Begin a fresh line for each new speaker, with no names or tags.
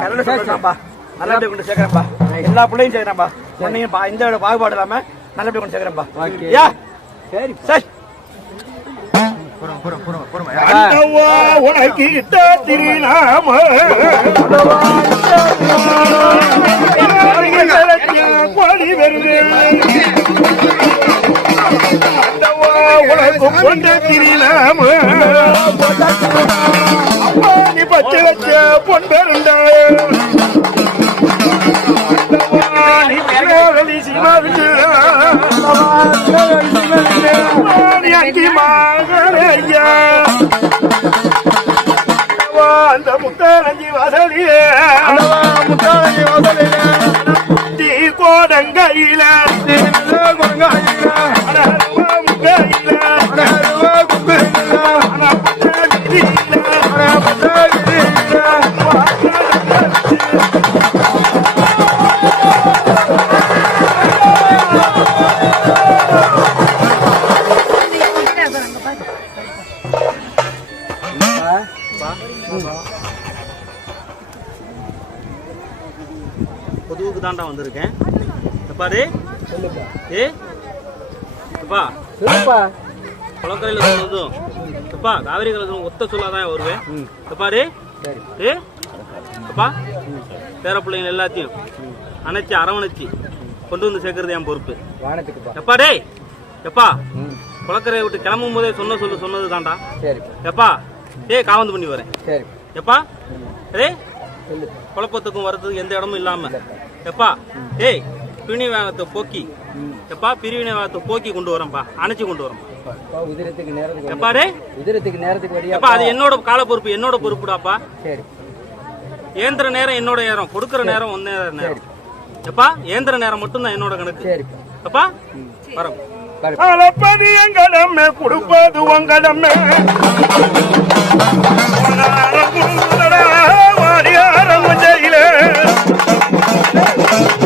Current சொல்றேன்ப்பா நல்லபடியா கொண்டு சேர்க்கறேன்ப்பா எல்லா பிள்ளையும் சேர்க்கறேன்ப்பா உன்னையும் பா- இந்த விட பாகுபாடு இல்லாம நல்லபடியாக கொண்டு சேர்க்கறேன்ப்பா யா சரி சரி
அண்டவா உனக்கு திருநாம கொண்ட அப்பா நீ பச்சை வச்ச பொன் மகனையா அந்த முத்தரஞ்சி வசதியே முத்தரஞ்சி வசதியே தீ கோடங்கையில.
தான்டா வந்திருக்கேன். எப்பா டே ஏ? எப்பா? குளக்கரையில் சொன்னதும் எப்பா காவிரி கலசம் ஒத்த சொல்லாதான் வருவேன். எப்பா டே ஏ? எப்பா? பேர பிள்ளைங்க எல்லாத்தையும் அணைச்சி அரவணைச்சி கொண்டு வந்து சேர்க்கறது என் பொறுப்பு. எப்பா டேய் எப்பா? குளக்கரையை விட்டு கிளம்பும் போதே சொன்ன சொல்லு சொன்னது தான்டா. எப்பா? டேய் காவந்து பண்ணி வரேன். எப்பா? டேய் குழப்பத்துக்கும் வரதுக்கும் எந்த இடமும் இல்லாம எப்பா ஏய் பிரிவினை வேகத்தை போக்கி. எப்பா பிரிவினை வேகத்தை போக்கி கொண்டு வரேன்ப்பா அணைச்சு கொண்டு வரேன்
உதிரத்துக்கு நேரத்துக்கு
எப்பா டேய்.
உதிரத்துக்கு நேரத்துக்கு
எப்பா அது என்னோட கால பொறுப்பு என்னோட பொறுப்புடாப்பா?
சரி.
ஏந்திர நேரம் என்னோட நேரம் கொடுக்கிற நேரம் ஒன்னே நேரம். எப்பா ஏந்திர நேரம் மட்டும்தான் என்னோட கணக்கு. எப்பா வரோம்
அளப்பது எங்கடமே கொடுப்பது உங்கடமே அரங்குழுங்கு Thank you.